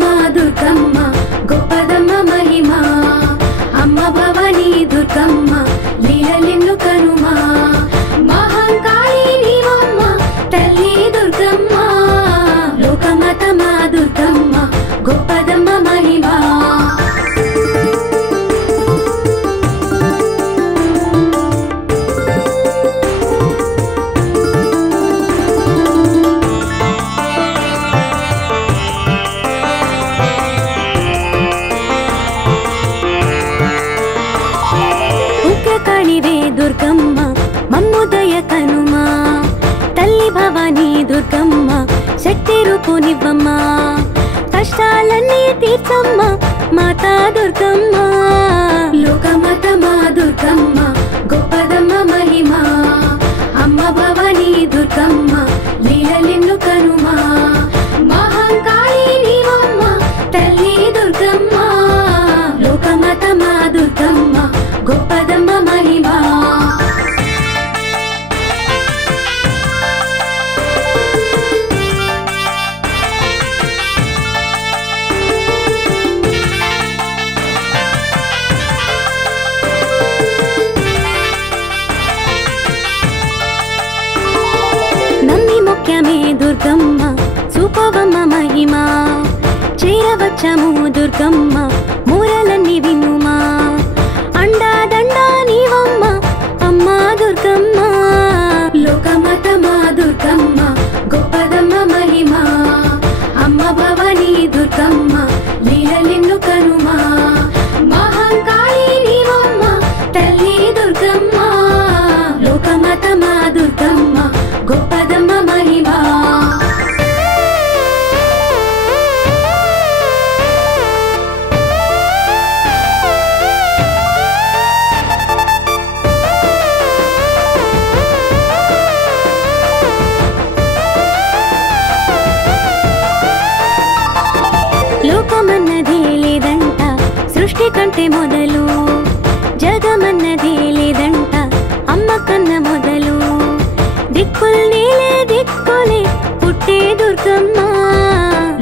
మా దుర్గమ్మ గొప్పదమ్మ మహిమ అమ్మ భవానీ దుర్గమ్మ లీలలెన్ను కనుమా మహంకాళి నీవమ్మ తల్లి దుర్గమ్మ లోకమాత మా దుర్గమ్మ గొప్పదమ్మ మహిమ దుర్గమ్మ మమ్ముదయ కనుమా తల్లి భవానీ దుర్గమ్మ శక్తి రూపునివ్వమ్మ కష్టాలన్నీ తీర్చమ్మ మాతా దుర్గమ్మ లోకమాత మా దుర్గమ్మ గొప్పదమ్మ మహిమ అమ్మ భవానీ దుర్గమ్మ లీలలెన్ను కనుమా మహంకాళి నీవమ్మ తల్లి దుర్గమ్మ లోకమాత మా దుర్గమ్మ గొప్పదమ్మ మహిమ నమ్మి మొక్యమే దుర్గమ్మ చూపవమ్మ మహిమ చేరవచ్చము దుర్గమ్మ మూరలన్నీ వినుమా అండా దండా నీవమ్మ అమ్మా దుర్గమ్మ లోకమాత మా దుర్గమ్మ గొప్పదమ్మ మహిమ అమ్మ భవానీ దుర్గమ్మ లీలలెన్ను కనుమా మహంకాళి నీవమ్మ తల్లి దుర్గమ్మ లోకమాత మా దుర్గమ్మ గొప్పదమ్మ మహిమ లోకమన్నదే లేదంట సృష్టి కంటే మొదలు జగమన్నదే లేదంట అమ్మ కన్న మొదలు దిక్కులు నీలే దిక్కులే పుట్టే దుర్గమ్మ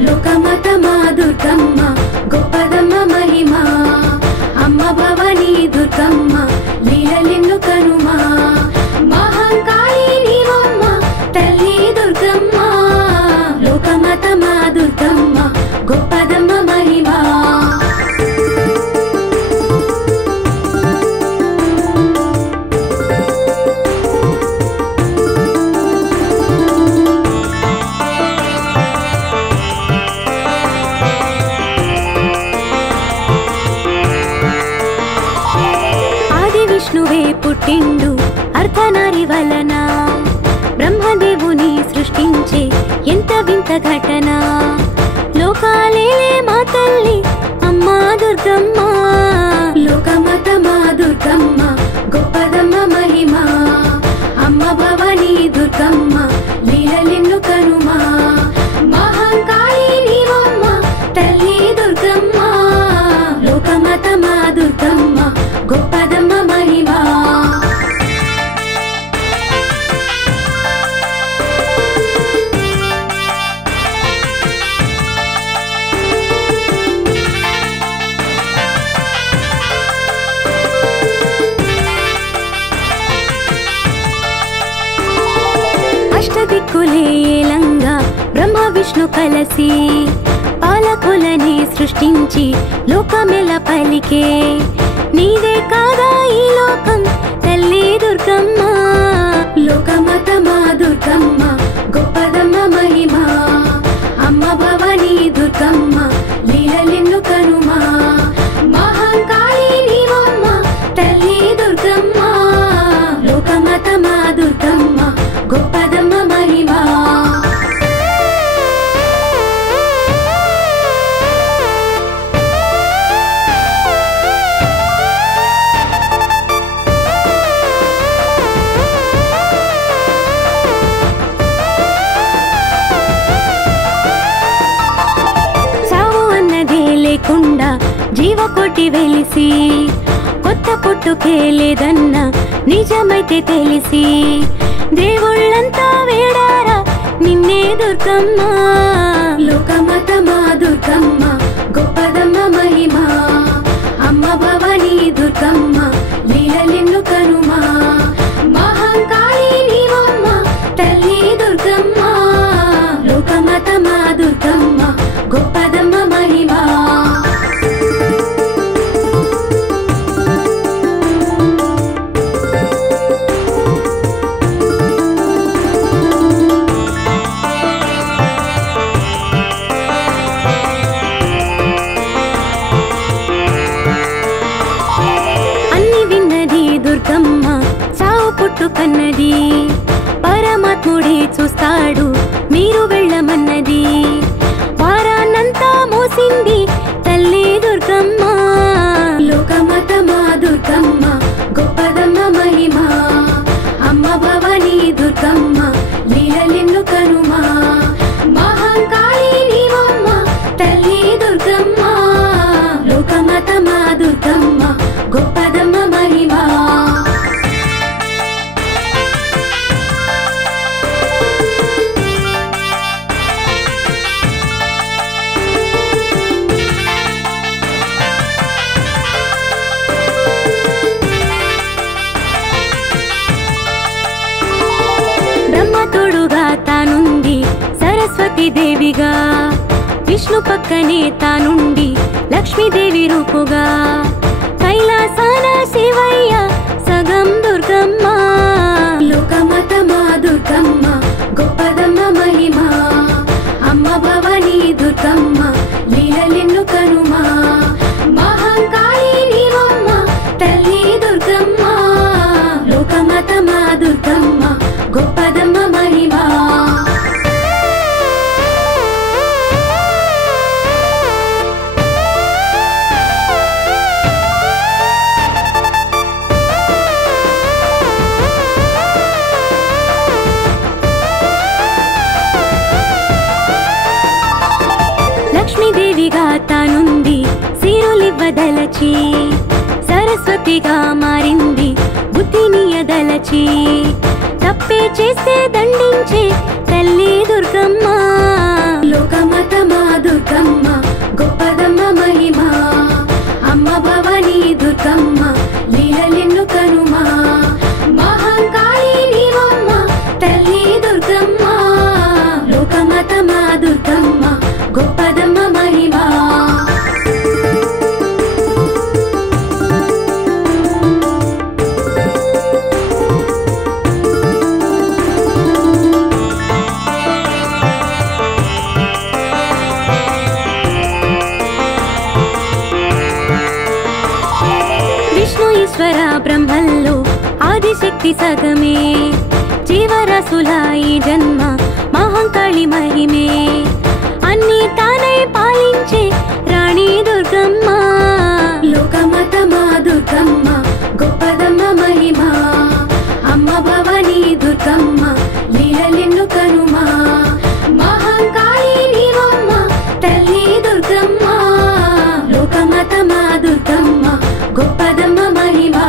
లోకమాత మా దుర్గమ్మ గొప్పదమ్మ మహిమ అమ్మ భవానీ దుర్గమ్మ లీలలెన్ను కనుమా మహంకాళి నీవమ్మ తల్లి దుర్గమ్మ లోకమాత మా దుర్గమ్మ గొప్పదమ్మ మహిమ ఆది విష్ణువే పుట్టిండు అర్ధనారి వలన బ్రహ్మదేవుని సృష్టించే ఎంత వింత ఘటన లోకాలేలే మా తల్లి అమ్మా దుర్గమ్మ లోకమాత మా దుర్గమ్మ గొప్పదమ్మ మహిమ అమ్మ భవానీ దుర్గమ్మ లీలలెన్ను కనుమా మహంకాళి నీవమ్మ తల్లి దుర్గమ్మ లోకమాత మా దుర్గమ్మ గొప్పదమ్మ మహిమ అష్టదిక్కులే ఏలంగా బ్రహ్మ విష్ణు కలసి పాలకులని సృష్టించి లోకమెల పలికే నీదే కాదా ఈ లోకం తల్లి దుర్గమ్మ లోకమాత మా దుర్గమ్మ గొప్పదమ్మ మహిమ అమ్మ భవానీ దుర్గమ్మ లీలలెన్ను కనుమా మహంకాళి నీవమ్మ తల్లి దుర్గమ్మ లోకమాత మా దుర్గమ్మ గొప్పదమ్మ మహిమ సావు అన్నదే లేకుండా జీవకోటి వెలిసి కొత్త పుట్టుకే లేదన్న నిజమైతే తెలిసి దేవుళ్ళంతా వేడారా నిన్నే దుర్గమ్మ లోకమాత మా దుర్గమ్మ మహిమా అమ్మ భవానీ దుర్గమ్మ లీలలెన్ను కనుమా మహంకాళి నీవమ్మ తల్లి దుర్గమ్మ లోకమాత మా దుర్గమ్మ గొప్పదమ్మ మహిమా తోడుగా తానుంది సరస్వతి దేవిగా విష్ణు పక్కనే తానుండి లక్ష్మీదేవి రూపుగా కైలాసాన శివయ్య సగం దుర్గమ్మ లోకమాత మా దుర్గమ్మ గొప్పదమ్మ మహిమా అమ్మ భవానీ దుర్గమ్మ లీలలెన్ను కనుమా మహంకాళి నీవమ్మ తల్లి దుర్గమ్మ లోకమాత మా దుర్గమ్మ గొప్పదమ్మ మహిమా లక్ష్మీదేవిగా తానుంది సిరులివ్వదలచి సరస్వతిగా మారింది బుద్ధినియదలచి తప్పే చేస్తే దండించే తల్లి దుర్గమ్మ లోకమాత మా దుర్గమ్మ గొప్పదమ్మ మహిమా అమ్మ భవానీ దుర్గమ్మ లీలలెన్ను కనుమా మహంకాళి నీవమ్మ తల్లి దుర్గమ్మ లోకమాత మా దుర్గమ్మ గొప్పదమ్మ మహిమా బ్రహ్మల్లో ఆదిశక్తి సగమే జీవరాశుల ఈ జన్మ మహంకాళి మహిమే అన్ని తానై పాలించే రాణి దుర్గమ్మ లోకమాత మా దుర్గమ్మ గొప్పదమ్మ మహిమా అమ్మ భవానీ దుర్గమ్మ లీలలెన్ను కనుమా మహంకాళి నీవమ్మ తల్లి దుర్గమ్మ లోకమాత మా దుర్గమ్మ గొప్పదమ్మ మహిమా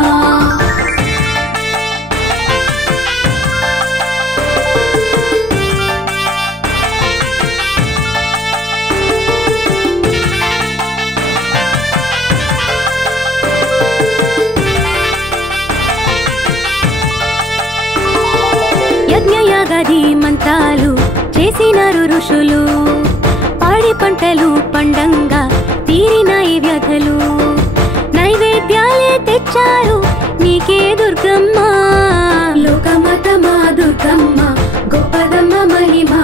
యజ్ఞయాగాది మంత్రాలు చేసినారు ఋషులు పాడి పంటలు పండంగా తీరినాయి వ్యధలు నైవేద్యాలే తెచ్చారు నీకే దుర్గమ్మ లోకమాత మా దుర్గమ్మ గొప్పదమ్మ మహిమా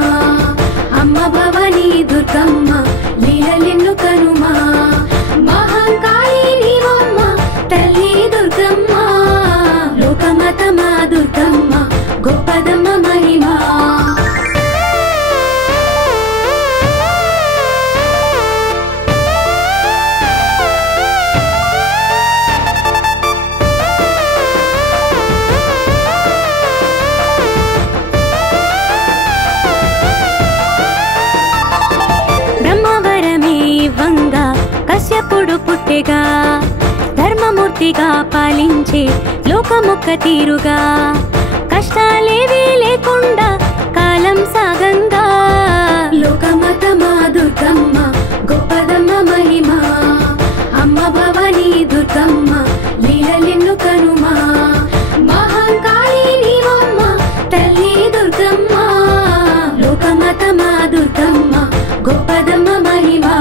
అమ్మ భవానీ దుర్గమ్మ లీలలెన్ను కనుమా మహంకాళి నీవమ్మ తల్లి దుర్గమ్మ లోకమాత మా దుర్గమ్మ గొప్పదమ్మ మహిమా కశ్యపుడు పుట్టెగా ధర్మమూర్తిగా పాలించే లోకమొక్క తీరుగా కష్టాలేవీ లేకుండా కాలం సాగంగా లోకమాత మా దుర్గమ్మ గొప్పదమ్మ మహిమా అమ్మ భవానీ దుర్గమ్మ లీలలెన్ను కనుమా మహంకాళి నీవమ్మ తల్లి దుర్గమ్మ లోకమాత మా దుర్గమ్మ గొప్పదమ్మ మహిమా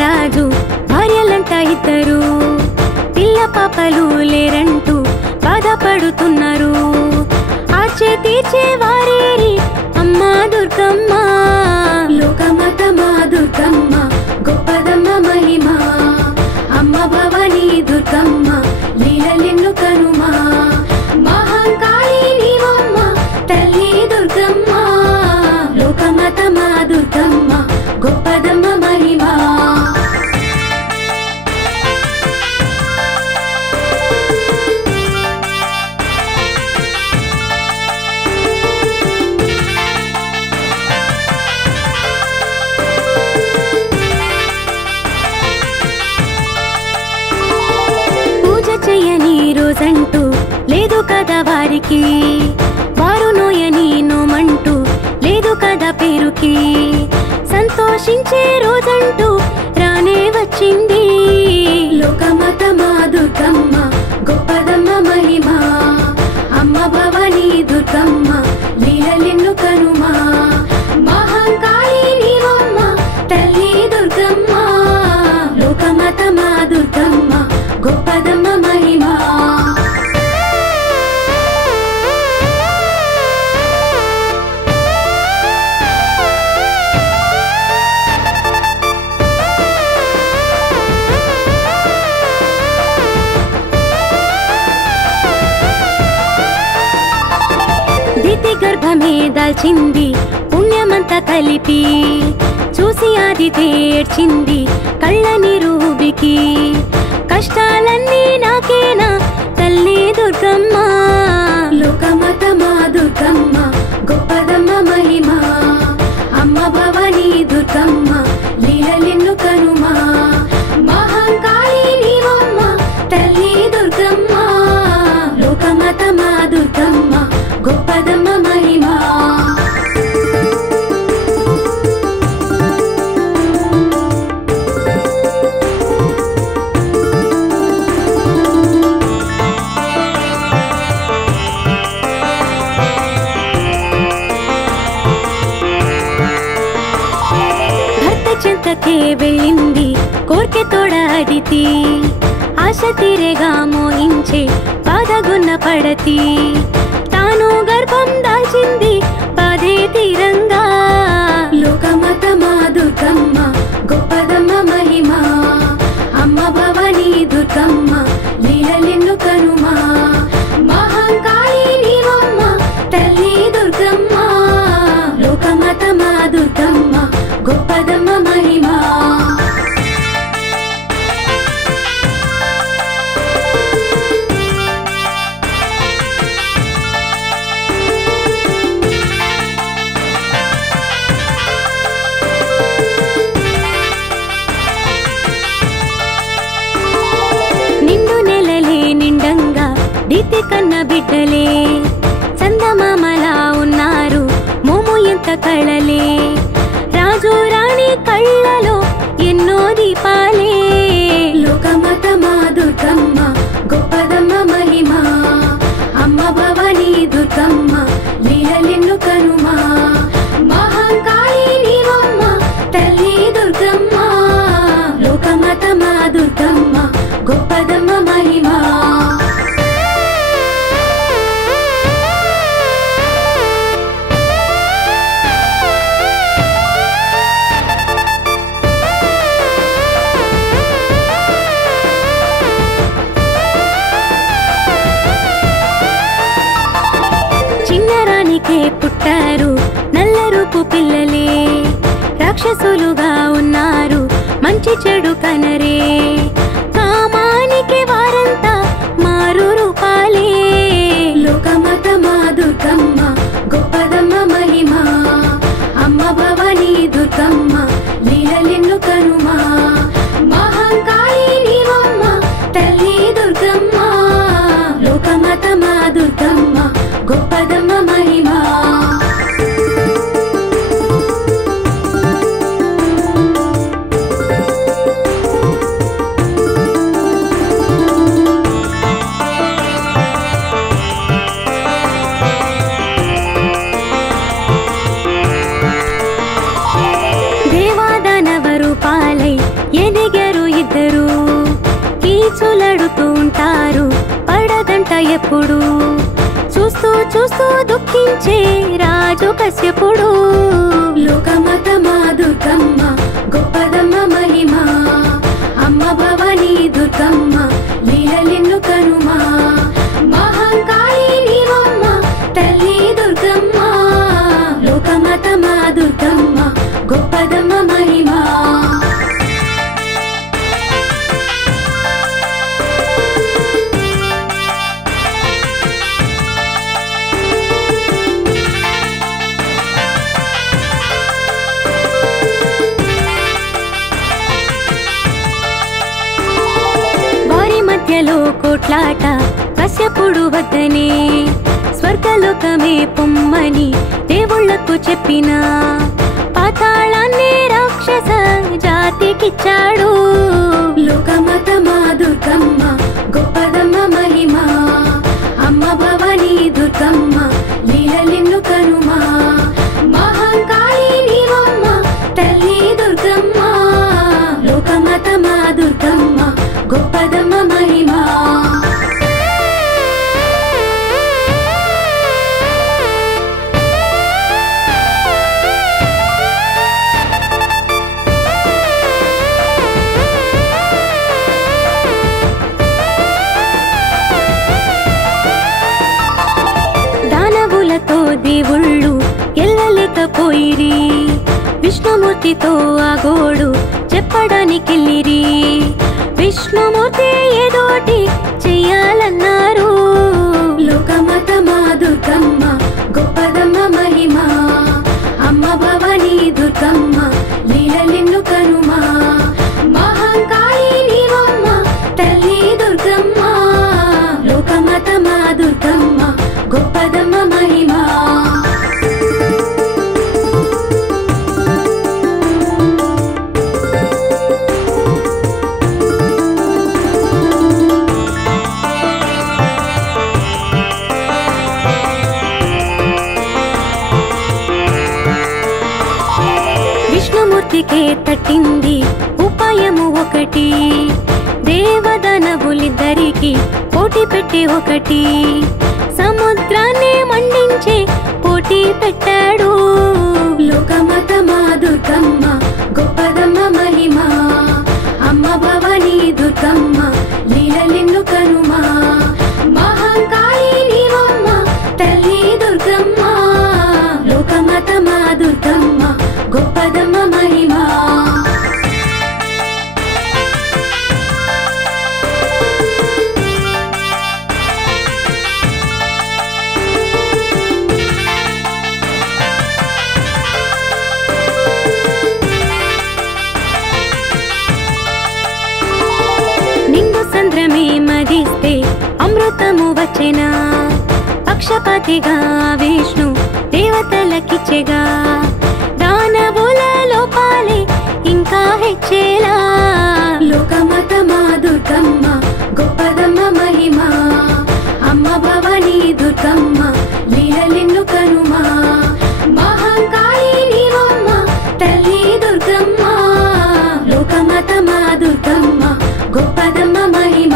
రాజు భార్యలంట ఇద్దరు పిల్ల పాపలు లేరంటూ బాధపడుతున్నారు ఆచే తీర్చే వారేరి అమ్మా దుర్గమ్మ లోకమాత మా దుర్గమ్మ గొప్పదమ్మ మహిమా దుర్గమ్మ లీలలెన్ను కనుమా మహాకాళి నీవమ్మ తల్లి దుర్గమ్మ లోకమాతమా దుర్గమ్మ గొప్పదమ్మ మహిమా రోజంటూ లేదు కదా వారికి వారు నోయని నోమంటూ లేదు కదా పేరుకి సంతోషించే రోజంటూ రానే వచ్చింది లోకమాతమా దుర్గమ్మ గొప్పదమ్మ మహిమా అమ్మ భవాని దుర్గమ్మ లీలలెన్ను కనుమా మహాకాళి నీవమ్మ తల్లి దుర్గమ్మ లోకమాతమా దుర్గమ్మ గొప్పదమ్మ మహిమా దితి గర్భమే దాల్చింది పుణ్యమంతా కలిపి చూసి ఆదితే ఏడ్చింది కళ్ళ నిరూబికి కష్టాలన్నీ నాకేనా తల్లి దుర్గమ్మ లోకమాతమా దుర్గమ్మ గొప్పదమ్మ మహిమా అమ్మ భవాని దుర్గమ్మ లీలలెన్ను కనుమా మహాకాళి నీవమ్మ తల్లి దుర్గమ్మ లోకమాతమా దుర్గమ్మ గొప్పదమ్మ మహిమా చెంతకే వెళ్ళింది కోర్కె తోడాడితి ఆశ తీరేగా మోహించే బాధగున్న పడతి తాను గర్భం దాల్చింది బాధే తీరంగా లోకమాతమా దుర్గమ్మ గొప్పదమ్మ మహిమా అమ్మ భవాని దుర్గమ్మ లీలలెన్ను కనుమా మహాకాళి నీవమ్మ తల్లి దుర్గమ్మ లోకమాతమా దుర్గమ్మ గొప్పదమ్మ మహిమా నిండు నెలలే నిండంగా దితి కన్న బిడ్డలే చందమామలా ఉన్నారు మోము ఎంత కళలే రాజు రాణి కళ్ళలో ఎన్నో దీపాలే లోకమాతమా దుర్గమ్మ గొప్పదమ్మ మహిమా అమ్మ భవాని దుర్గమ్మ లీలలెన్ను కనుమా మహాకాళి నీవమ్మ తల్లి దుర్గమ్మ లోకమాతమా దుర్గమ్మ గొప్పదమ్మ మహిమా పుట్టారు నల్ల రూపు పిల్లలే రాక్షసులుగా ఉన్నారు మంచి చెడు కనరే కామానికి వారంతా మారు రూపాలే లోకమాతమా దుర్గమ్మ గొప్పదమ్మ మహిమా అమ్మ భవాని దుర్గమ్మ లీలలెన్ను కనుమా మహాకాళి నీవమ్మ తల్లి దుర్గమ్మ లోకమాతమా దుర్గమ్మ గొప్పదమ్మ మహిమా దేవాదానవరు పాలై ఎదిగారు ఇద్దరు కీచులడుతూ ఉంటారు పడదంట ఎప్పుడు చూస్తూ చూస్తూ దుఃఖించే రాజు కశ్యపుడు లోకమాతమా దుర్గమ్మ గొప్పదమ్మ మహిమా అమ్మ భవాని దుర్గమ్మ లీల దేవతలలో కోట్లాట కశ్యపుడు వద్దనే స్వర్గలోకమే పొమ్మని దేవుళ్లకు చెప్పిన పాతాళాన్ని రాక్షస జాతికిచ్చాడు. లోకమతమా దుర్గమ్మ గొప్పదమ్మ మహిమ, అమ్మ భవానీ దుర్గమ్మ లీలలిన్ను కనుమా, మహంకాళి నీవమ్మ తల్లి దుర్గమ్మ. లోకమతమా దుర్గమ్మ గొప్పదమ్మ మహిమ. దానవులతో దేవుళ్ళు ఎల్లలేకపోయిరి, విష్ణుమూర్తితో ఆ గోడు చెప్పడానికెళ్ళిరి. విష్ణుమూర్తి ఏదోటి చెయ్యాలన్నారు. లోకమతమా దుర్గమ్మ గొప్పదమ్మ మహిమ, అమ్మ భవానీ దుర్గమ్మ లీలలిన్ను కనుమా, మహంకాళి నీవమ్మ తల్లి దుర్గమ్మ. లోకమతమా దుర్గమ్మ గొప్పదమ్మ మహిమ. విష్ణుమూర్తికే తట్టింది ఉపాయము ఒకటి, దేవదానవులిద్దరికి పోటీ పెట్టి ఒకటి. సముద్రాన్ని మండించి పోటీ పెట్టాడు. లోకమతమా దుర్గమ్మ గొప్పదమ్మ మహిమ, అమ్మ భవానీ దుర్గమ్మ లీలలిన్ను కనుమా, మహంకాళి నీవమ్మ తల్లి దుర్గమ్మ. లోకమతమా దుర్గమ్మ గొప్పదమ్మ మహిమ. నిండు సంద్రమే మదిస్తే అమృతము వచ్చెనా, పక్షపాతిగా విష్ణు దేవతలకిచ్చెగా. దానవుల లోపాలే ఇంకా హెచ్చేలా. లోకమతమా దుర్గమ్మ గొప్పదమ్మ మహిమ, అమ్మ భవానీ దుర్గమ్మ లీలలిన్ను కనుమా, మహంకాళి నీవమ్మ తల్లి దుర్గమ్మ. లోకమతమా దుర్గమ్మ గొప్పదమ్మ మహిమ.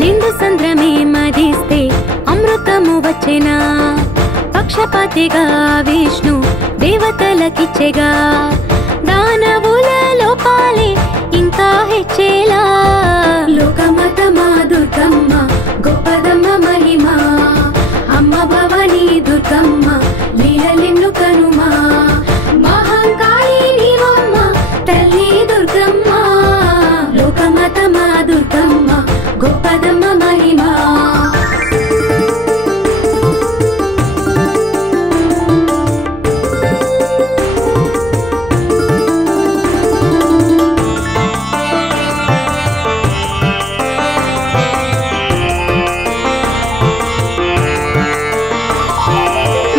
నిండు సంద్రమే మదిస్తే అమృతము వచ్చెనా, పక్షపాతిగా విష్ణు దేవతలకిచ్చెగా. దానవుల లోపాలే ఇంకా హెచ్చేలా. లోకమతమా దుర్గమ్మ గొప్పదమ్మ మహిమ, అమ్మ భవానీ దుర్గమ్మ లీలలిన్ను కనుమా, మహంకాళి నీవమ్మ తల్లి దుర్గమ్మ. లోకమతమా దుర్గమ్మ గొప్పదమ్మ మహిమ.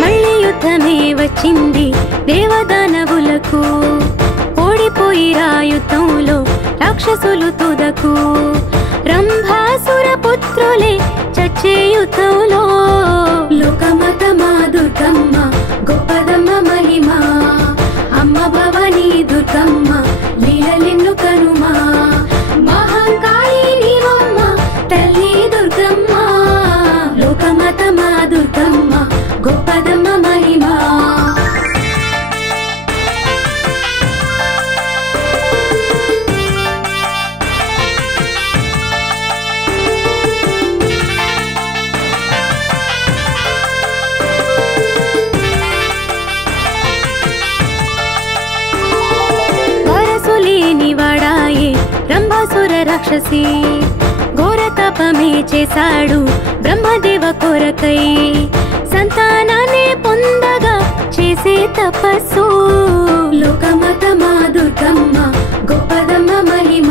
మళ్ళీ యుద్ధమే వచ్చింది దేవదానవులకు, ఓడిపోయిరా యుద్ధంలో రాక్షసులు తుదకు. రంభాసుర పుత్రులే చచ్చే యుద్ధంలో. లోకమతమా దుర్గమ్మ గొప్పదమ్మ మహిమ, అమ్మ భవానీ దుర్గమ్మ లీలలిన్ను కనుమా, మహంకాళి నీవమ్మ తల్లి దుర్గమ్మ. లోకమతమా దుర్గమ్మ గొప్పదమ్మ మహిమ. రాక్షసి ఘోర తపమే చేశాడు బ్రహ్మదేవ కొరకై సంతానాన్ని పొందగా చేసే తపస్సు లోకమతమా దుర్గమ్మ గొప్పదమ్మ మహిమ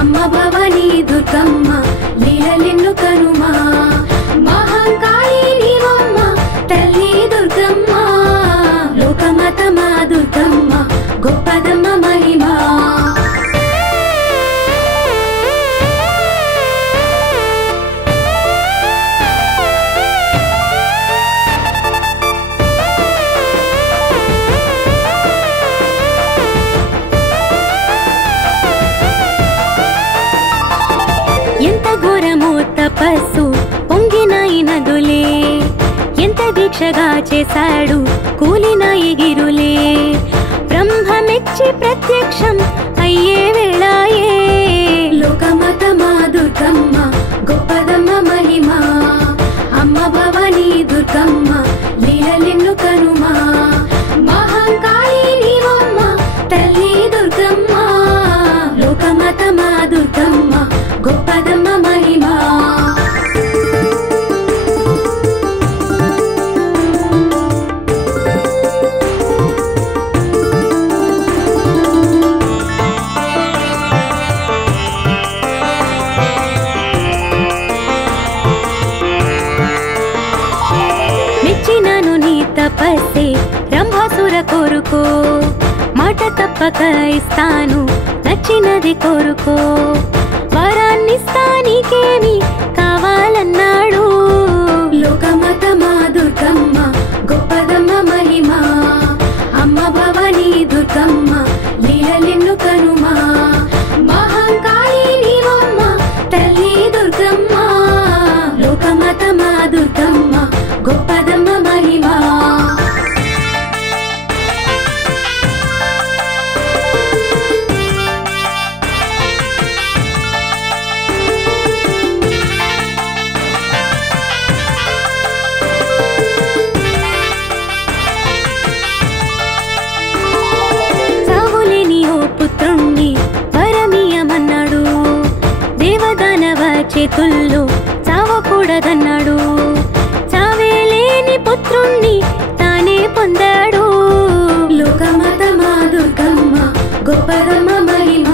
అమ్మ భవానీ దుర్గమ్మ లీలలెన్ను కనుమా మహంకాళి నీవమ్మ తల్లి దుర్గమ్మ లోకమతమా దుర్గమ్మ గొప్పదమ్మ మహిమ ఎంత ఘోరమో తపస్సు పొంగినాయి నదులే ఎంత దీక్షగా చేశాడు కూలినాయి గిరులే బ్రహ్మమెచ్చి ప్రత్యక్షం అయ్యే వేళాయే లోకమతమా దుర్గమ్మ గొప్పదమ్మ మహిమ అమ్మ భవానీ దుర్గమ్మ లీలలెన్ను కనుమా మహంకాళి నీవమ్మ తల్లి దుర్గమ్మ లోకమతమా దుర్గమ్మ గొప్పదమ్మ మహిమ మెచ్చినాను నీ తపస్సే రంభాసుర కోరుకో మాట తప్పక ఇస్తాను నచ్చినది కోరుకో వరాన్నిస్తా నీకేమి కావాలన్నాడు లోకమతమా దుర్గమ్మ గొప్పదమ్మ మహిమ అమ్మ భవానీ దుర్గమ్మ లీలలెన్ను కనుమా మహంకాళి నీవమ్మ తల్లి దుర్గమ్మ లోకమతమా దుర్గమ్మ గొప్పదమ్మ మహిమ పుత్రుణ్ణి వరమీయమన్నాడు దేవదానవ చేతుల్లో చావకూడదన్నాడు చావేలేని పుత్రుణ్ణి తానే పొందాడు లోకమతమా దుర్గమ్మ గొప్పదమ్మ మహిమ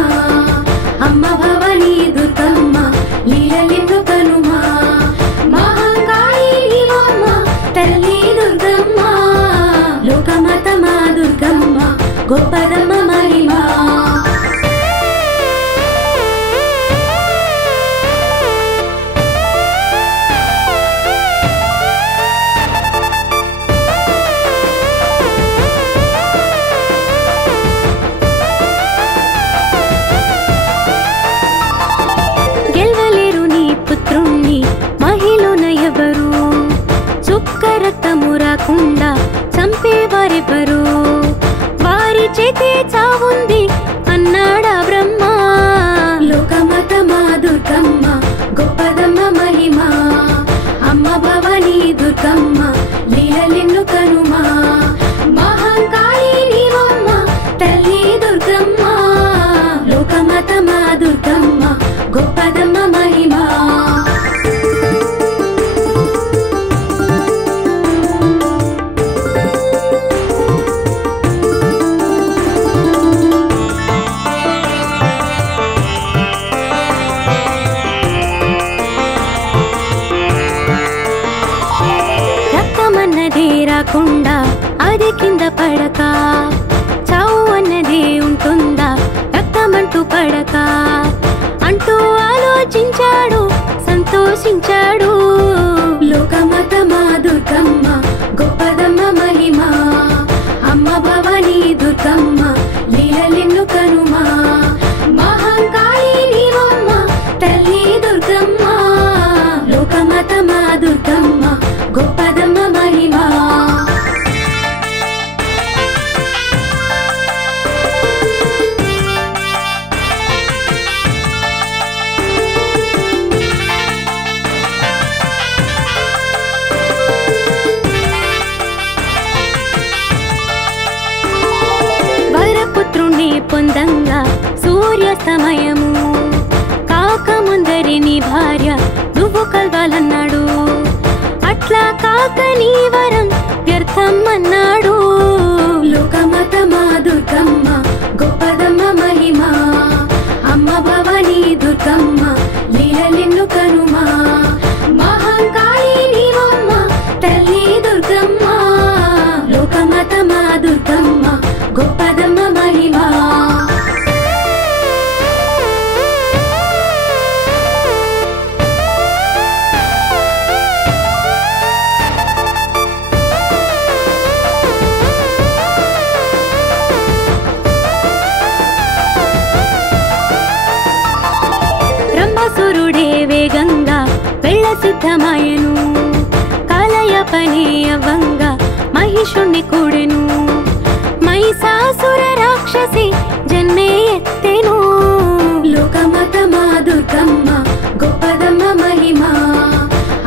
అమ్మ భవానీ దుర్గమ్మ లీలలెన్ను కనుమా మహంకాళి నీవమ్మ తల్లి దుర్గమ్మ లోకమతమా దుర్గమ్మ గొప్పదమ్మ మహిమ గెలవలేరు నీ పుత్రుణ్ణి మహిళన ఎవరు చుక్క రక్తము రాకుండా చంపేవారెవరు వారి చేతే చావుంది అన్నాడా బ్రహ్మ లోకమతమా దుర్గమ్మ గొప్పదమ్మ మహిమ అమ్మ భవానీ దుర్గమ్మ లీలలెన్ను కనుమా మహంకాళి నీవమ్మ తల్లి దుర్గమ్మ లోకమతమా దుర్గమ్మ గొప్పదమ్మ మహిమ రక్తమన్నదే రాకుండా అది కింద పడక చావు అన్నదే ఉంటుందా రక్తమంటూ పడక అంటూ ఆలోచించాడు సంతోషించాడు లోకమతమా దుర్గమ్మ గొప్పదమ్మ మహిమ అమ్మ భవానీ దుర్గమ్మ లీలలెన్ను కనుమా మహంకాళి నీవమ్మ తల్లి దుర్గమ్మ లోకమతమా దుర్గమ్మ గొప్పదమ్మ మహిమ వరపుత్రుణ్ణి పొందంగా సూర్యాస్తమయము సాగరి నీ భార్య నువ్వు కలవాలన్నాడు. అట్లా కాక నీ వరం వ్యర్థం అన్నాడు. లోకమాత మా దుర్గమ్మ గొప్పదమ్మ మహిమ, అమ్మ భవానీ దుర్గమ్మ లీలలెన్ను కనుమా. మహంకాళి నీవమ్మ తల్లి దుర్గమ్మ, లోకమాత మా దుర్గమ్మ గొప్పదమ్మ మహిమ. బ్రహ్మాసురుడే వేగంగా వెళ్ళ సిద్ధమాయను. కాలయాపనే అవ్వంగా మహిషుణ్ణి కూడెను. మహిషాసుర రాక్షసి జన్మే ఎత్తెను. లోకమాత మా దుర్గమ్మ గొప్పదమ్మ మహిమ,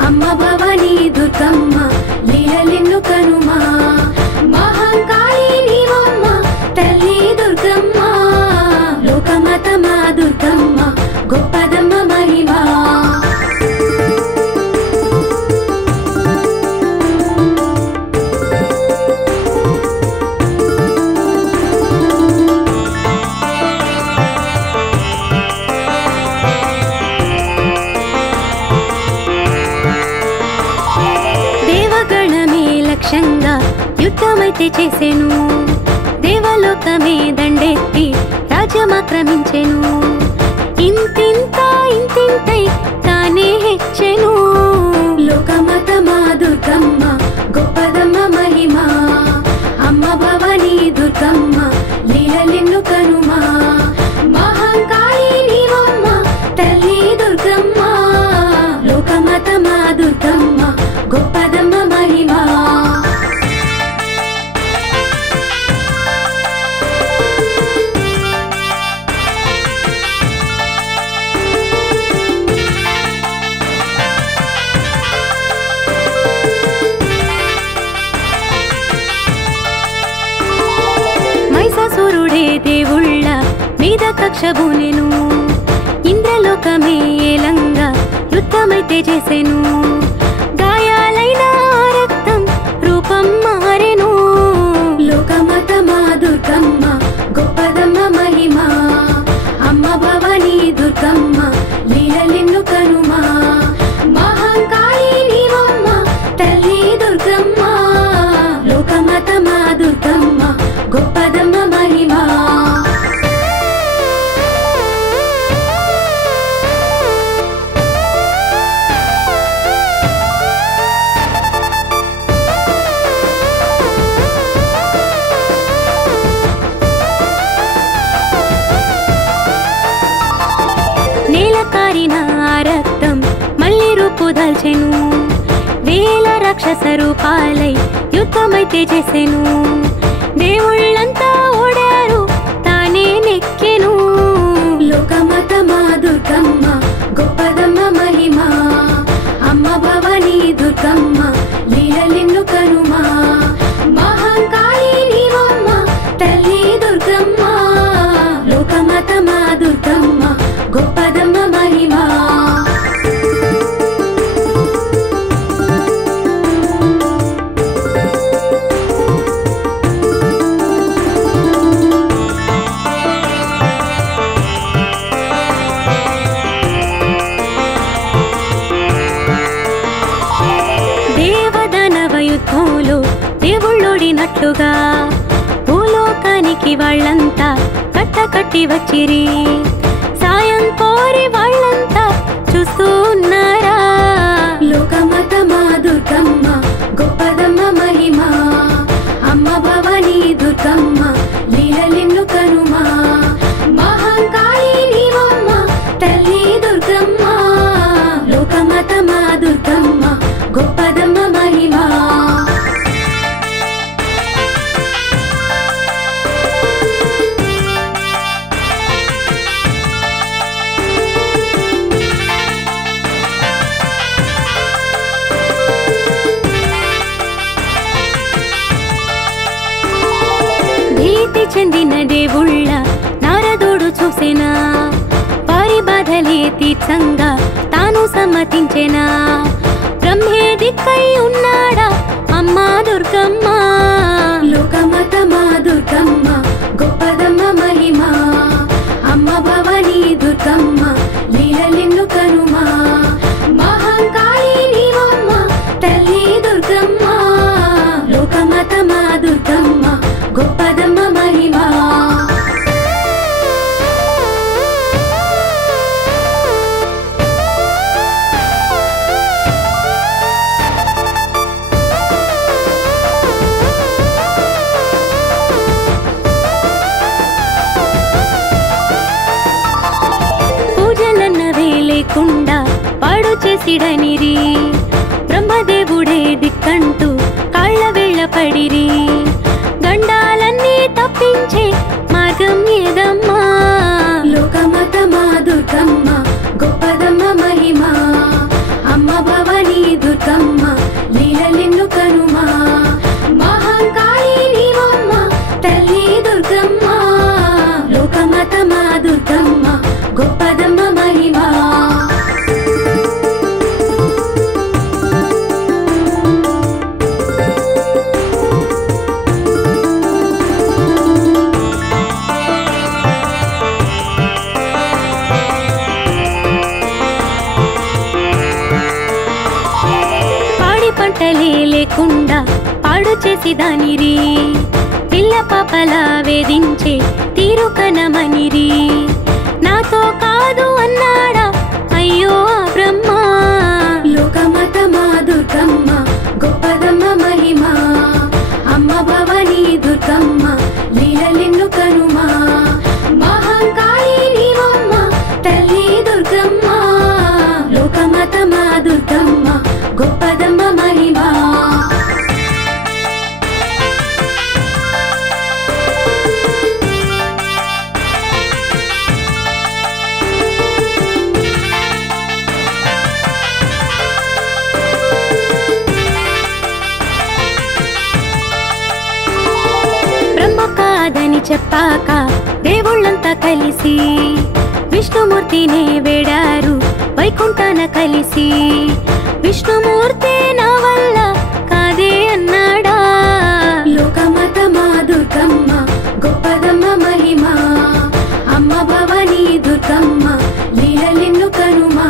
అమ్మ భవానీ దుర్గమ్మ లీలలెన్ను కనుమా. మహంకాళి నీవమ్మ తల్లి దుర్గమ్మ, లోకమాత మా దుర్గమ్మ గొప్పదమ్మ మహిమ. దేవగణమే లక్ష్యంగా యుద్ధమైతే చేసెను. దేవలోకమే దండెత్తి రాజ్యమాక్రమించెను. ఇంతింత ఇంతింతై తానే హెచ్చెను. లోకమాత మా దుర్గమ్మ గొప్పదమ్మ మహిమ, అమ్మ భవానీ దుర్గమ్మ లీలలెన్ను కనుమా. మహంకాళి నీవమ్మ తల్లి దుర్గమ్మ, లోకమాత మా దుర్గమ్మ గొప్పదమ్మ మహిమ. మహిషాసురుడే దేవుళ్ళ మీద కక్షబూనెను. ఇంద్రలోకమే ఏలంగా యుద్ధమైతే చేసెను. గాయాలైన రక్తం రూపం మారెను. లోకమాత మా దుర్గమ్మ గొప్పదమ్మ మహిమ, అమ్మ భవానీ దుర్గమ్మ లీలలెన్ను కనుమా. మహంకాళి నీవమ్మ తల్లి దుర్గమ్మ, లోకమాత మా దుర్గమ్మ గొప్పదమ్మ మహిమ. నేల కారిన రక్తం మళ్ళీ రూపు దాల్చెను. వేల రాక్షస రూపాలై యుద్ధమైతే చేసెను. దేవుళ్ళంతా ఓడారు తానే నెక్కెను. లోకమాత మా దుర్గమ్మ గొప్పదమ్మ మహిమ, అమ్మ భవానీ దుర్గమ్మ లీలలెన్ను కనుమా. మహంకాళి నీవమ్మ తల్లి దుర్గమ్మ, లోకమాత మా దుర్గమ్మ గొప్పదమ్మ మహిమ. దేవదానవ యుద్ధంలో దేవుళ్ళోడినట్లుగా భూలోకానికి వాళ్ళంతా కట్టకట్టి వచ్చిరి. సాయం కోరి వాళ్ళంతా చూస్తూ ఉన్నారా. లోకమాత మా దుర్గమ్మ గొప్పదమ్మ మహిమ, అమ్మ భవానీ దుర్గమ్మ లీలలెన్ను కనుమా. మహంకాళి నీవమ్మ తల్లి దుర్గమ్మ, లోకమాత మా దుర్గమ్మ గొప్పదమ్మ మహిమ. చెందిన దేవుళ్ళ నారదుడు చూసెనా. వారి బాధల బాధలే తీర్చంగా తాను సమ్మతించెనా. బ్రహ్మే దిక్కై ఉన్నాడా అమ్మా దుర్గమ్మ. లోకమతమా దుర్గమ్మ గొప్పదమ్మ మహిమ. అమ్మ భవానీ దుర్గమ్మ లీలలెన్ను కనుమా. మహంకాళి నీవమ్మ తల్లి దుర్గమ్మ. లోకమతమా దుర్గమ్మ గొప్పదమ్మ మహిమ. లేకుండా పాడు చేసిడనిరి. బ్రహ్మదేవుడే దిక్కంటూ కాళ్ళ వెళ్ళ పడిరి. గండాలన్నీ తప్పించే మార్గం ఏదమ్మా. లోకమతమా దుర్గమ్మ గొప్పదమ్మ మహిమ. అమ్మ భవానీ దుర్గమ్మ లీలలెన్ను కనుమా. మహంకాళి నీవమ్మ తల్లి దుర్గమ్మ. లోకమతమా దుర్గమ్మ గొప్పదమ్మ మహిమ. పాడి పంటలే లేకుండా పాడు చేసి దానిరి. పిల్ల పాపల వేధించే తీరు కనమనిరి. నాతో కాదు అన్నాడా అయ్యో బ్రహ్మ. లోకమతమా దుర్గమ్మ గొప్పదమ్మ మహిమ. అమ్మ భవానీ దుర్గమ్మ లీలలెన్ను కనుమా. మహంకాళి నీవమ్మ తల్లి దుర్గమ్మ. లోకమతమా దుర్గమ్మ గొప్పదమ్మ మహిమ. కాదని చెప్పాక దేవుళ్ళంతా కలిసి విష్ణుమూర్తినే వేడారు వైకుంఠాన కలిసి. విష్ణుమూర్తి నా వల్ల కాదే అన్నాడా. లోకమతమా దుర్గమ్మ గొప్పదమ్మ మహిమ. అమ్మ భవానీ దుర్గమ్మ లీలలెన్ను కనుమా.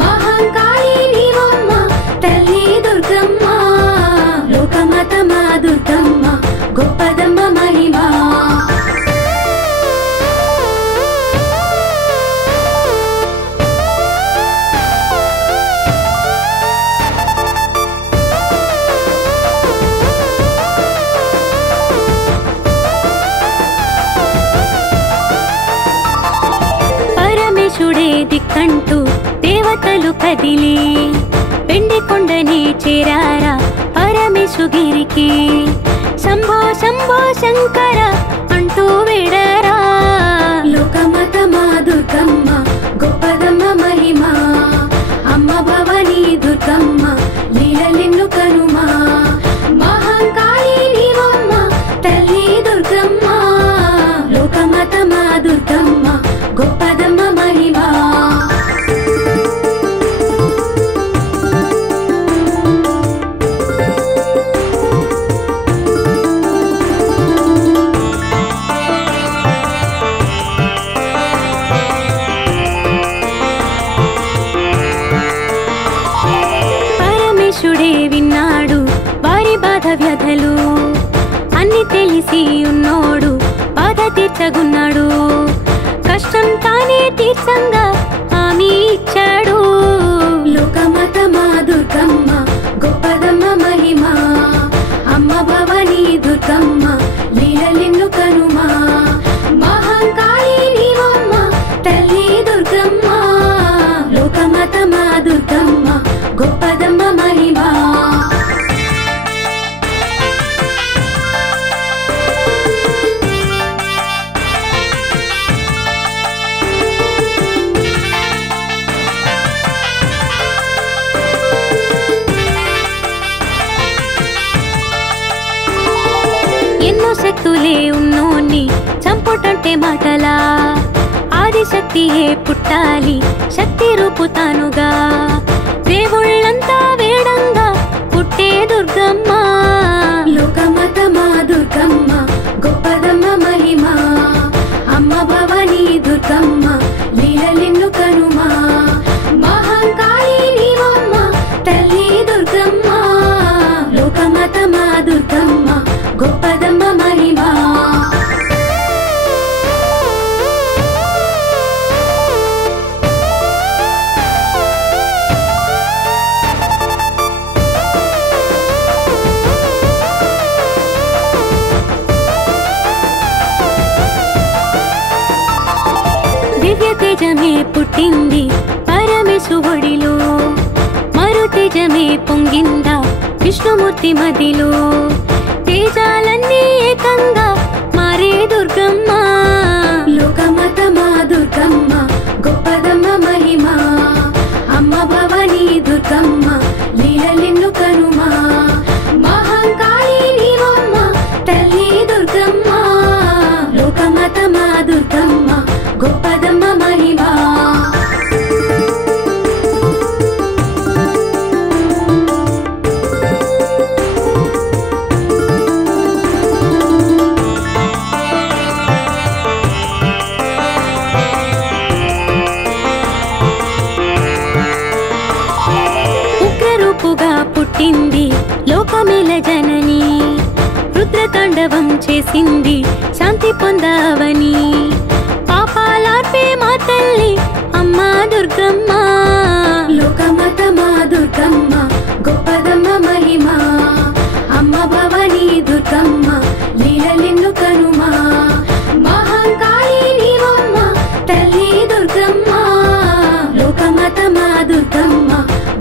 మహంకాళి నీవమ్మ తల్లి దుర్గమ్మ. లోకమతమా దుర్గమ్మ గొప్పదమ్మ మహిమ. పరమేశుడే దిక్కంటూ దేవతలు కదిలి పెండి కొండని చేరారా పరమేశుగిరికి. శంభో శంభో శంకర అంటూ వేడారా. లోకమతమా దుర్గమ్మ గొప్పదమ్మ మహిమ. అమ్మ భవానీ దుర్గమ్మ లీలలెన్ను కనుమా. మహంకాళి నీవమ్మ తల్లి దుర్గమ్మ. లోకమతమా దుర్గమ్మ గొప్పదమ్మ మహిమ. పరమేశుడే విన్నాడు వారి బాధ వ్యధలు. అన్ని తెలిసి ఉన్నోడు బాధ తీర్చగున్నాడు. కష్టం తానే తీర్చంగా హామీ ఇచ్చాడు. లోకమతమా దుర్గమ్మ గొప్పదమ్మ మహిమ. అమ్మ భవానీ దుర్గమ్మ లీలలెన్ను కనుమా. మహంకాళి నీవమ్మ తల్లి దుర్గమ్మ. లోకమతమా దుర్గమ్మ గొప్పదమ్మ మహిమ. శక్తులే ఉన్నోన్ని చంపుటంటే మాటలా. ఆదిశక్తి త్రిమూర్తియే పుట్టాలి శక్తి రూపుతానుగా దేవుళ్ళంతా వేడంగా పుట్టే దుర్గమ్మ లోకమాతమా దుర్గమ్మ గొప్పదమ్మ మహిమ అమ్మ భవానీ దుర్గమ్మ లీలలెన్ను కనుమా మహంకాళి నీవమ్మ తల్లి దుర్గమ్మ లోకమాతమా దుర్గమ్మ గొప్పదమ్మ మహిమ దివ్య తేజమే పుట్టింది పరమేశ్వరుడిలో మరు తేజమే పొంగిందా విష్ణుమూర్తి మదిలో తేజాలన్నీ ఏకంగా మారే దుర్గమ్మ లోకమాతమా దుర్గమ్మ గొప్పదమ్మ మహిమ అమ్మ భవానీ దుర్గమ్మ లీలలెన్ను కనుమా మహంకాళి నీవమ్మ తల్లి దుర్గమ్మ లోకమాతమా దుర్గమ్మ గొప్పదమ్మ మహిమ ఉగ్రరూపుగా పుట్టింది లోకమేల జనని రుద్రతాండవం చేసింది శాంతి పొందవని పాపాలార్పే మా తల్లి అమ్మా దుర్గమ్మ లోకమాతమా దుర్గమ్మ గొప్పదమ్మ మహిమ అమ్మ భవానీ దుర్గమ్మ లీలలెన్ను కనుమా మహంకాళి నీవమ్మ తల్లి దుర్గమ్మ లోకమాతమా దుర్గమ్మ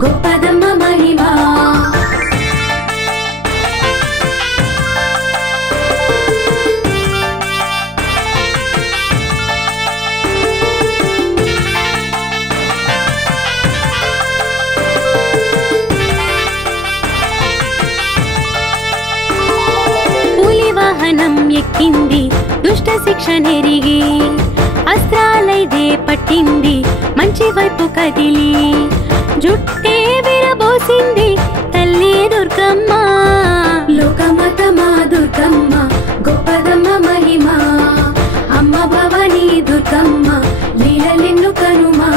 గొప్పదమ్మ మహిమ వాహనం ఎక్కింది దుష్ట శిక్ష నెరిగి అస్త్రాలైదే పట్టింది మంచి వైపు కదిలి జుట్టే విరబోసింది తల్లి దుర్గమ్మ లోకమాతమా దుర్గమ్మ గొప్పదమ్మ మహిమ అమ్మ భవానీ దుర్గమ్మ లీలలెన్ను కనుమా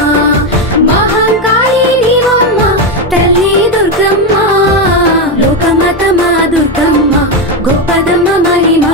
మహంకాళి నీవమ్మ తల్లి దుర్గమ్మ లోకమాతమా దుర్గమ్మ గొప్పదమ్మ మహిమ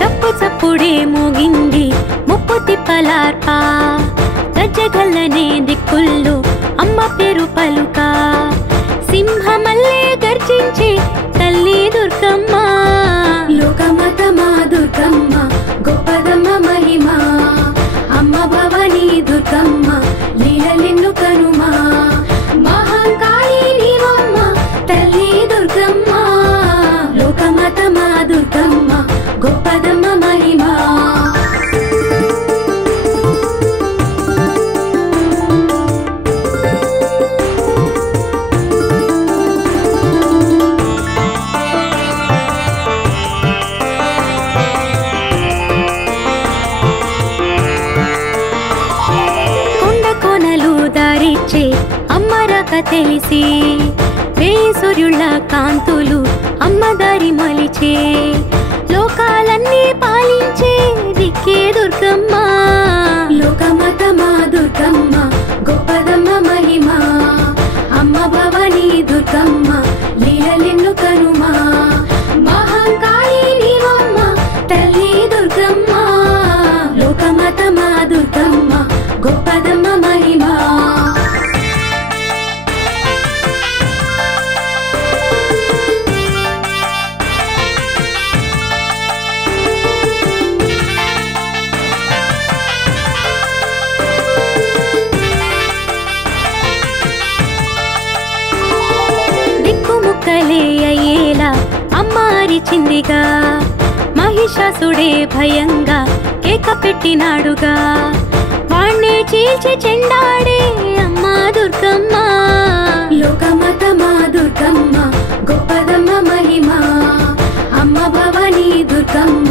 తప్పు చప్పుడే మోగింది ముప్పు తిప్పలార్పా గజ్జగల్లనే దిక్కుల్లో అమ్మ పేరు పలుక సింహమల్లే గర్జించి తల్లి దుర్గమ్మ లోకమాతమా దుర్గమ్మ గొప్పదమ్మ మహిమ అమ్మ భవానీ దుర్గమ్మ లీలలెన్ను కనుమా మహంకాళి నీవమ్మ తల్లి దుర్గమ్మ లోకమాతమా దుర్గమ్మ గొప్పదమ్మ మహిమ తెలిసి వేయి సూర్యుళ్ళ కాంతులు అమ్మ దారి మలిచే లోకాలన్నీ పాలించే దిక్కే దుర్గమ్మ లోకమాతమా దుర్గమ్మ గొప్పదమ్మ మహిమ అమ్మ భవానీ దుర్గమ్మ లీలలెన్ను కనుమా మహంకాళి నీవమ్మ తల్లి దుర్గమ్మ లోకమాతమా దుర్గమ్మ గొప్పదమ్మ మహిమ దిక్కుముక్కలే అయ్యేలా అమ్మ అరిచిందిగా మహిమ మహిషాసుడే భయంగా కేక పెట్టినాడుగా వాణ్ణే చీల్చి చెండాడే అమ్మా దుర్గమ్మ. లోకమాత మా దుర్గమ్మ గొప్పదమ్మ మహిమ అమ్మ భవానీ దుర్గమ్మ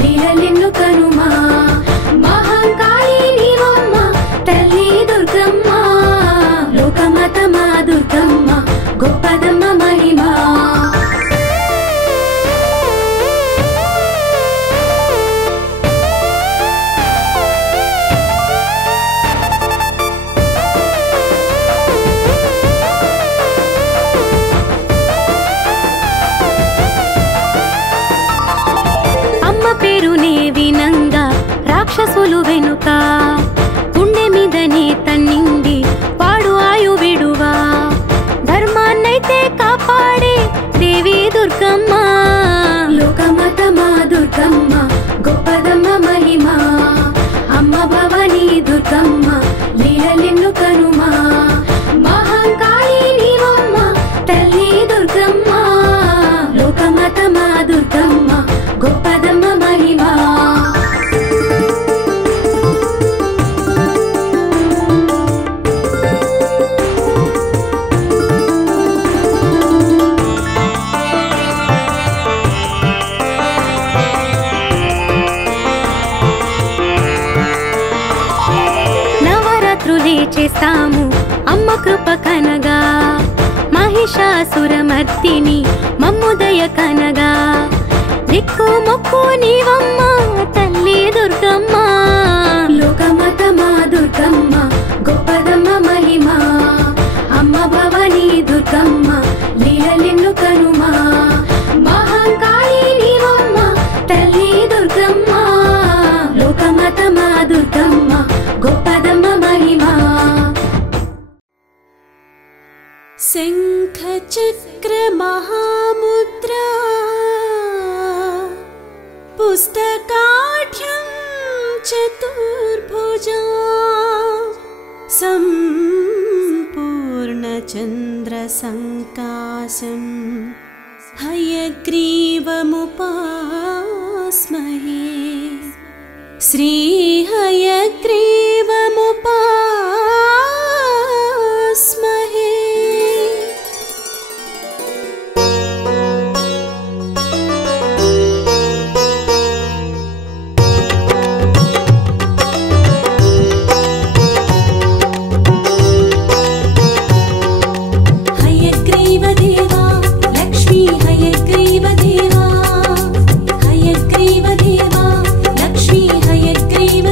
లీలలెన్ను కనుమా మహాకాళి నీవమ్మ తల్లి దుర్గమ్మ. లోకమాత మా దుర్గమ్మ గొప్పదమ్మ మహిమ. పేరునే వినంగా రాక్షసులు వెనుక గుండె మీదనే తన్నిండి వాడు ఆయు విడువా ధర్మాన్నైతే కాపాడే దేవి దుర్గమ్మ. లోకమాత మా దుర్గమ్మ గొప్పదమ్మ మహిమ అమ్మ భవానీ దుర్గమ్మ లీలలెన్ను కనుమా మహాకాళి నీవమ్మ తల్లి దుర్గమ్మ. లోకమాత మా దుర్గమ్మ గొప్పదమ్మ మహిమ. నవరాత్రులే చేస్తాము అమ్మ కృప కనగా మహిషాసురమర్దిని మమ్ముదయ కనగా దిక్కు మొక్కు నీవమ్మ తల్లి దుర్గమ్మ. లోకమాత మా దుర్గమ్మ గొప్పదమ్మ మహిమ అమ్మ భవానీ దుర్గమ్మ లీలలెన్ను కనుమా మహాకాళి నీవమ్మ తల్లి దుర్గమ్మ. లోకమాత మా దుర్గమ్మ గొప్పదమ్మ మహిమ. శంఖ చక్ర మహాముద్రా పుస్తకాఢ్యం చతుర్భుజా సంపూర్ణచంద్ర సంకాశం హయగ్రీవముపాస్మహే శ్రీ హయగ్రీవముపాస్మహే. హయగ్రీవదేవా లక్ష్మీ హయగ్రీవదేవా హయగ్రీవదేవా లక్ష్మీ హయగ్రీవ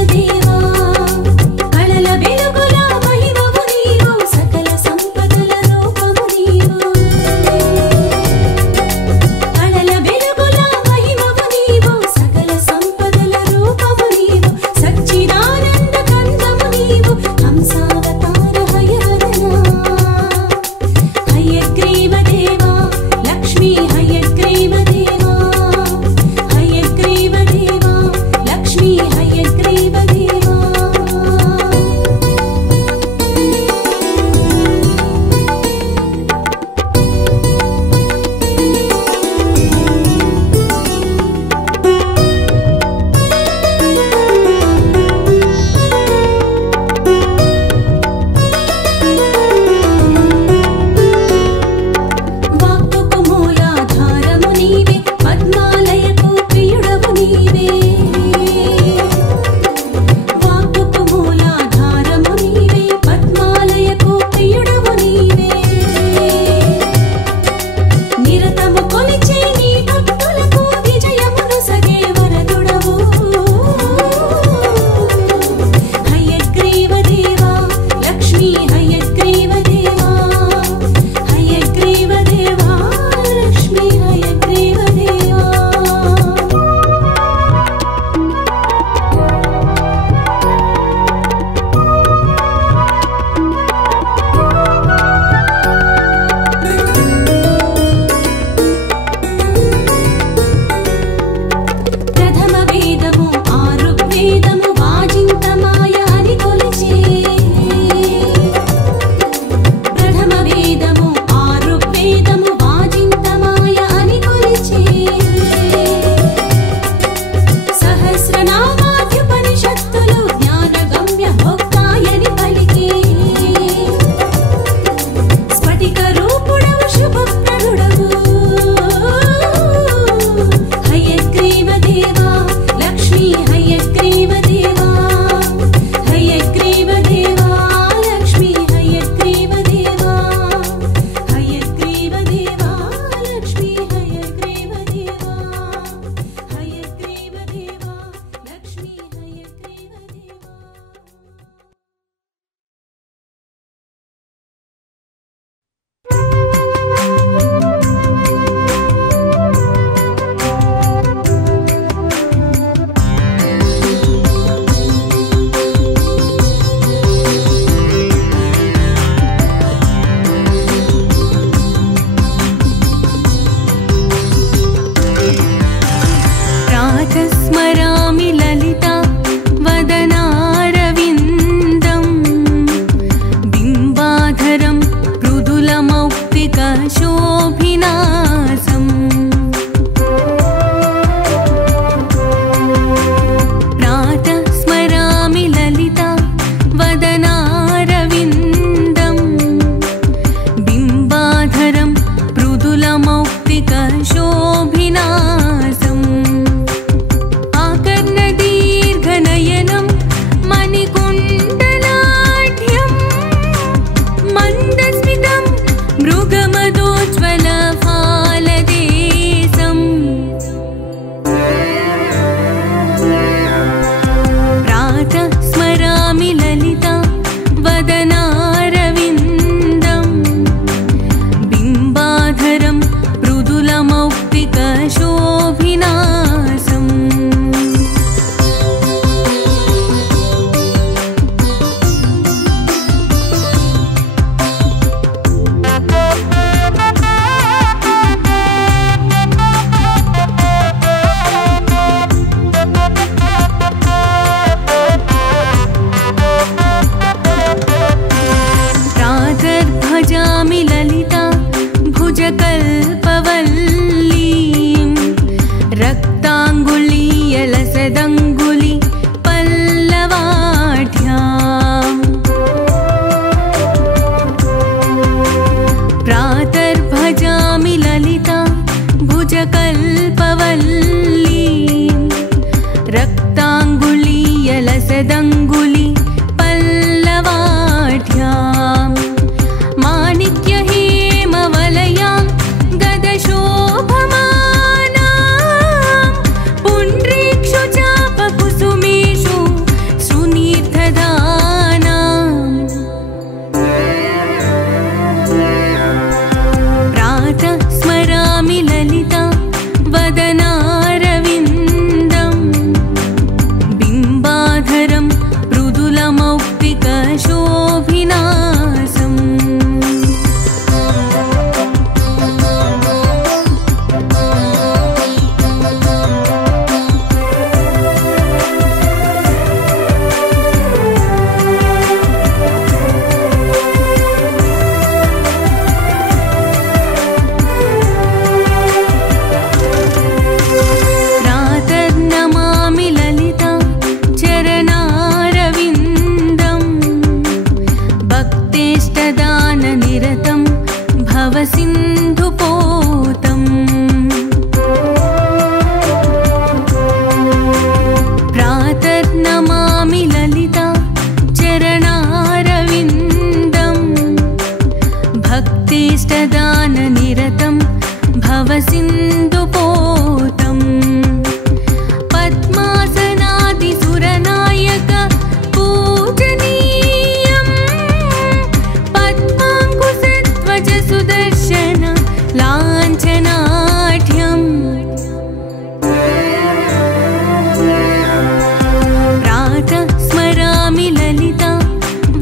स्मरामि ललिता वदनारविन्दं बिम्बाधरं मृदुलमौक्तिकशोभिनासम् प्रातः स्मरामि ललिता वदनारविन्दं बिम्बाधरं मृदुलमौक्तिकशोभिनासम् आकर्णदीर्घनयनं मणिकुण्डलाढ्यं मन्दस्मितं मृगमदोज्ज्वलफालदेशम् प्रातः स्मरामि ललिता वदनारविन्दं बिम्बाधरं मृदुलमौक्तिकशोभिनासम् प्रातर्भजामि ललिता भुजकल्पवल्लीं रक्ताङ्गुलीयलसदङ्गुलि पल्लवाढ्याम् प्रातर्भजामि ललिता भुजकल्पवल्लीं रक्ताङ्गुलीयलसदङ्गुलि पल्लवाढ्याम् माणिक्यहेमवलयां गदशोभमानां पुण्ड्रीक्षु चापकुसुमेषु सुनीर्धदानाम् प्रातः स्मरामि ललिता वदनारविन्दं बिम्बाधरं मृदुलमौक्तिकशोभिनासम् प्रातर्नमामि ललिता चरणारविन्दं भक्तेष्टदाननिरतं भवसिन्धुपोतम् प्रातर्नमामि ललिता चरणारविन्दं भक्तेष्टदाननिरतं भवसिन्धुपोतम् पद्मासनादिसुरनायक पूजनीयं पद्माङ्कुशध्वज सुदर्शन लाञ्छनाढ्यम् प्रातः स्मरामि ललिता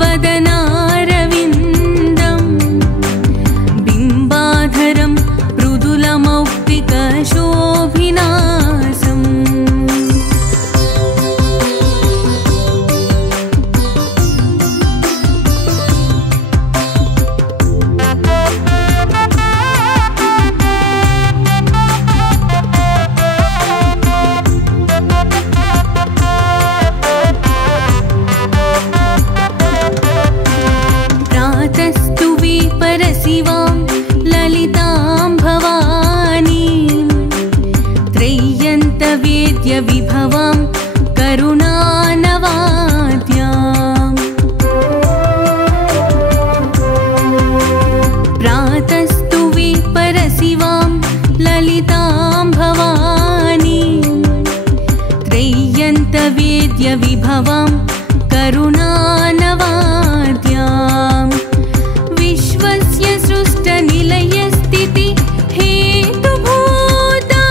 वदनारविन्दं बिम्बाधरं मृदुलमौक्तिकशोभिनासम् प्रातस्तु विपरशिवां ललितां भवानीं त्रय्यन्तवेद्यविभवां करुणानवाद्याम् प्रातस्तु विपरशिवां ललितां भवानीं त्रय्यन्तवेद्यविभवां करुणानवाद्याम् विश्वस्य सृष्टनिलयस्थिति हेतुभूतां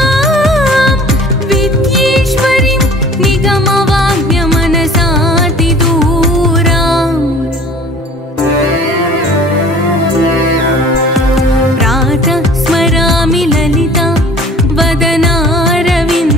विद्येश्वरीं निगमवाग्यमनसातिदूराम् प्रातः स्मरामि ललिता वदनारविन्दं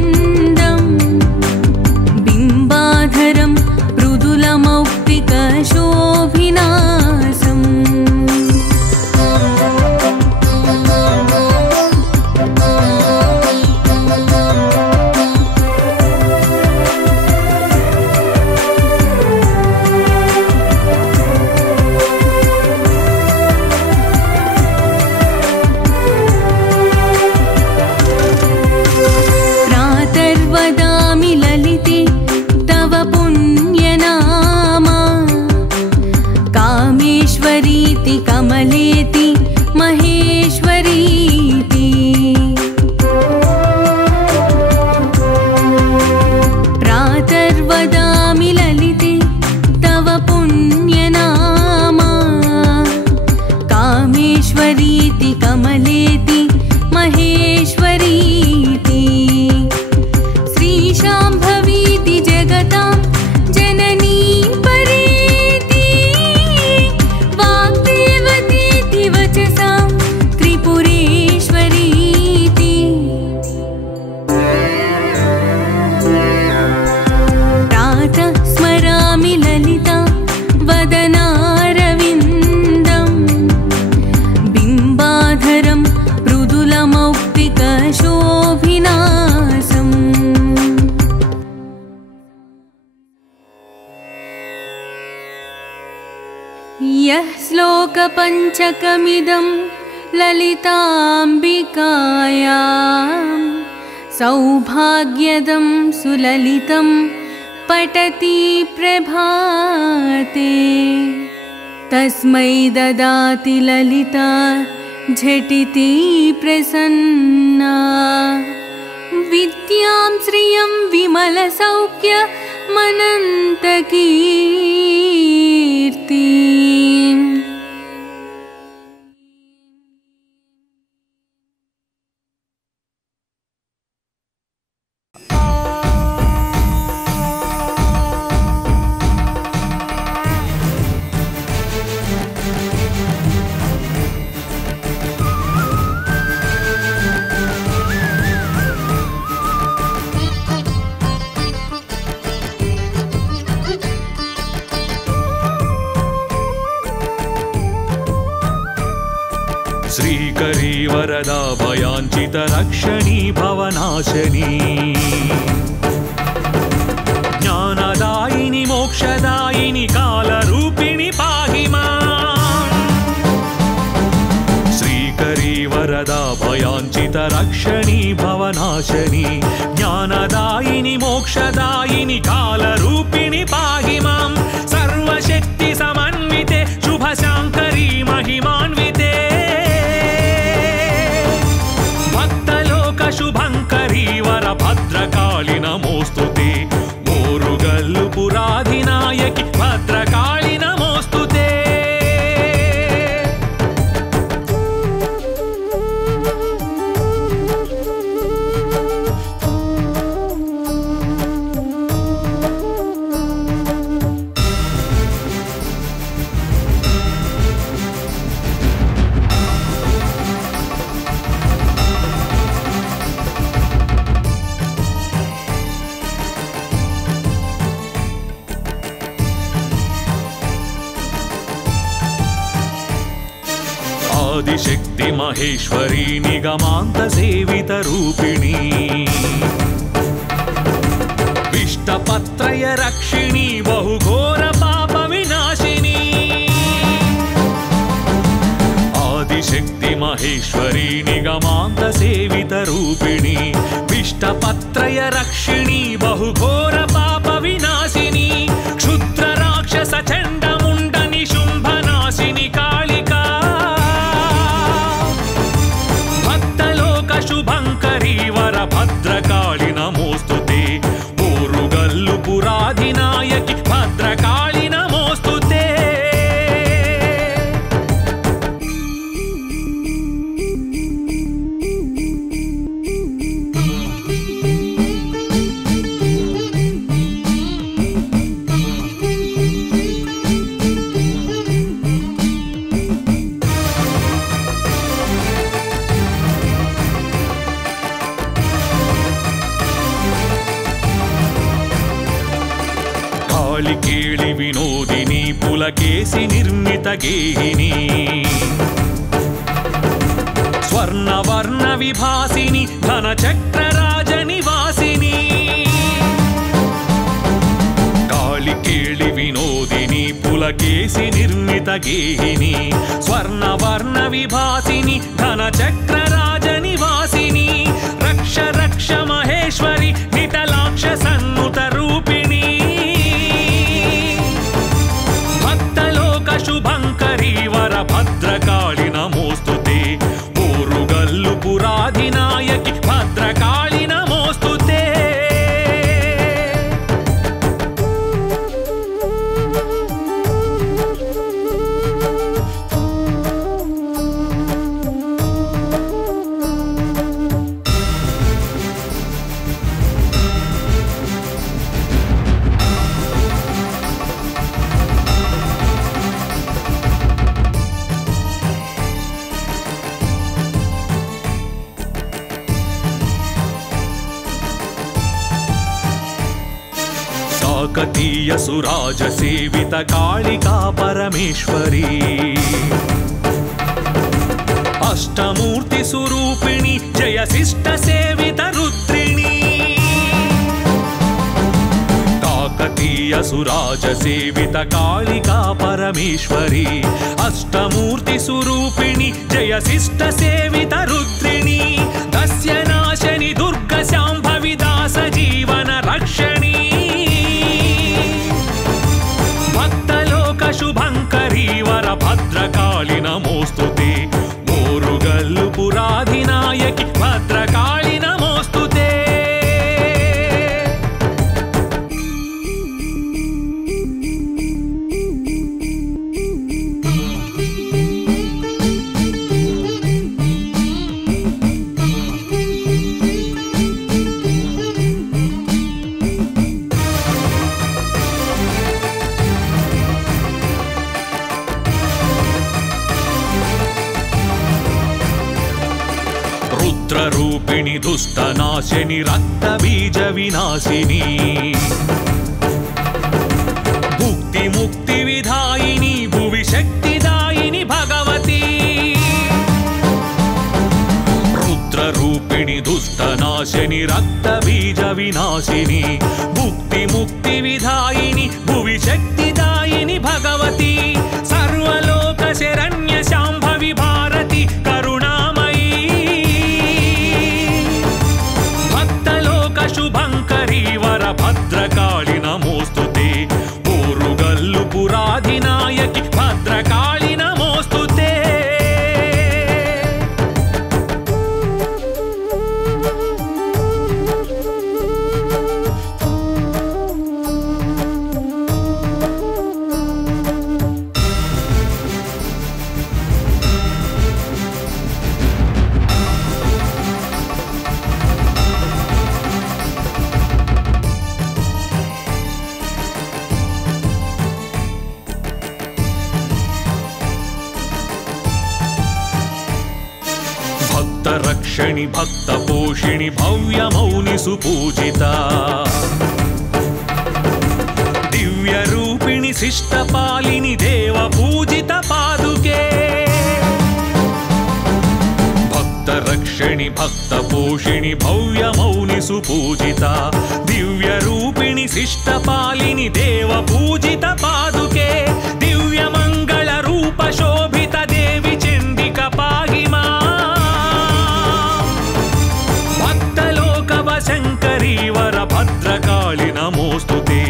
श्लोकपञ्चकमिदं ललिताम्बिकायां सौभाग्यदं सुललितं पठति प्रभाते तस्मै ददाति ललिता झटिति प्रसन्ना विद्यां श्रियं विमलसौख्यमनन्तकीर्तिम्। श्रीकरी वरदा भयाञ्चित रक्षणी भवनाशनी ज्ञानदायिनी मोक्षदायिनी कालरूपिणी पाहि माम्। श्रीकरी वरदा भयाञ्चित रक्षणी भवनाशनी ज्ञानदायिनी मोक्षदायिनी कालरूपिणी पाहि माम्। सर्वशक्ति समन्विते शुभशाङ्करी महिमान्विते शुभंकरी वरभद्रकाली नमोस्तुते मोरुगल्लु पुराधिनायकि भद्रकाली नमोस्तुते। आदिशक्ति महेश्वरी निगमांत सेवित रूपिणी विष्टपत्रय रक्षिणी बहुघोर पाप विनाशिनी। आदिशक्ति महेश्वरी निगमांत सेवित रूपिणी विष्टपत्रय रक्षिणी बहुघोर पाप विनाशिनी। क्षुद्र राक्षस चंड मुंड निशुंभनाशिनी कालिका शुभंकरी वरभद्रकाली नमोस्तुते मोरुगल्लु पुराधिनायकि भद्रकाली नमोस्तुते। केळि विनोदिनी पुलकेशि निर्मित गेहिनी स्वर्णवर्ण विभासिनी धनचक्र राजनिवासिनी। काळि केळि विनोदिनी पुलकेशि निर्मित गेहिनी स्वर्णवर्ण विभासिनी धनचक्र राजनिवासिनी। रक्ष रक्ष महेश्वरी निटलाक्ष सन्नुत रूपिणी शुभंकरी वरभद्रकाली नमोस्तुते मोरुगल्लु पुराधिनायकि भद्रकाली नमोस्तुते। काकतीय सुराज सेवित कालिका परमेश्वरी अष्टमूर्ति स्वरूपिणी जय शिष्ट सेवित रुद्रिणी। काकतीय काकतीयसुराजसेवित कालिका परमेश्वरी अष्टमूर्तिस्वरूपिणि जयशिष्टसेवित रुद्रिणी दस्यनाशनि दुर्गशाम्भवि दासजीवन रक्षणी भक्तलोकशुभङ्करी वरभद्रकाळि नमोऽस्तुते मोरुगल्लु पुराधिनायकि भद्रकाळि नमोऽस्तुते रुद्ररूपिणि दुष्टनाशिनि रक्तबीजविनाशिनी भुक्तिमुक्तिविधायिनी भुवि शक्तिदायिनि भगवती रुद्ररूपिणि दुष्टनाशिनि रक्तबीजविनाशिनी भुक्तिमुक्तिविधायिनि भुवि शक्तिदायिनि भगवती सर्वलोकशरण्य शाम्भवि भारति करुणामयी शुभंकरी वरभद्रकाळि नमोऽस्तुते ओरुगल्लु पुराधिनायकि भद्रकाळि नमोऽस्तुते रक्षणि भक्तपोषिणि भव्यमौनि सुपूजिता दिव्यरूपिणि शिष्टपालिनि देवपूजित पादुके भक्तरक्षणि भक्तपोषिणि भव्यमौनि सुपूजिता दिव्यरूपिणि शिष्टपालिनि देवपूजित पादुके दिव्यमङ्गलरूप शोभित देवि चण्डिक पाहि माम् शङ्करी वरभद्रकाळि नमोऽस्तुते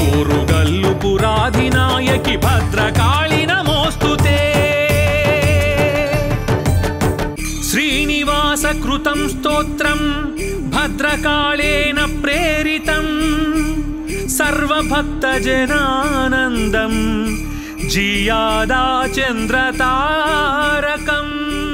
ओरुगल्लु पुराधिनायकि भद्रकाळि नमोऽस्तुते श्रीनिवासकृतं स्तोत्रं भद्रकाळेन प्रेरितं सर्वभक्तजनानन्दं जियादाचन्द्रतारकम्